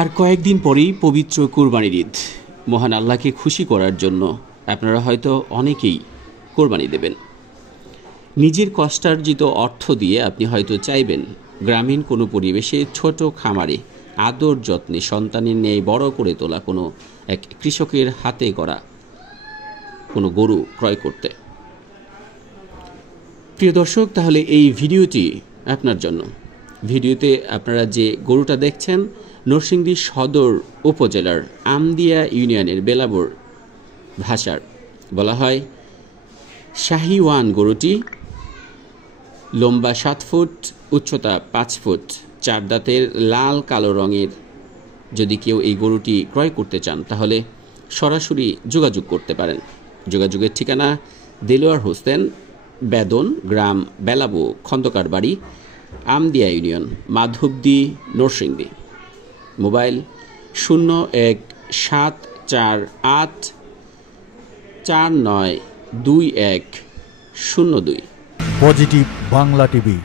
আর কয়েকদিন পরেই পবিত্র কুরবানির ঈদ। মহান আল্লাহকে খুশি করার জন্য আপনারা হয়তো অনেকেই কোরবানি দেবেন। নিজের কষ্টার্জিত অর্থ দিয়ে আপনি হয়তো চাইবেন গ্রামীণ কোনো পরিবেশে ছোট খামারে আদর যত্নে সন্তানের ন্যায় বড় করে তোলা কোনো এক কৃষকের হাতে গড়া কোনো গরু ক্রয় করতে। প্রিয় দর্শক, তাহলে এই ভিডিওটি আপনার জন্য। ভিডিওতে আপনারা যে গরুটা দেখছেন নরসিংদী সদর উপজেলার আমদিয়া ইউনিয়নের বেলাবর ভাষার বলা হয় শাহিওয়ান। গরুটি লম্বা 7 ফুট, উচ্চতা 5 ফুট, 4 দাঁতের, লাল কালো রঙের। যদি কেউ এই গরুটি ক্রয় করতে চান তাহলে সরাসরি যোগাযোগ করতে পারেন। যোগাযোগের ঠিকানা দেলোয়ার হোসেন, বেদন, গ্রাম বেলাবো, খন্দকার বাড়ি, Amdia union, Madhabdi, Narsingdi. Mobile 017484922102। Positive Bangla TV.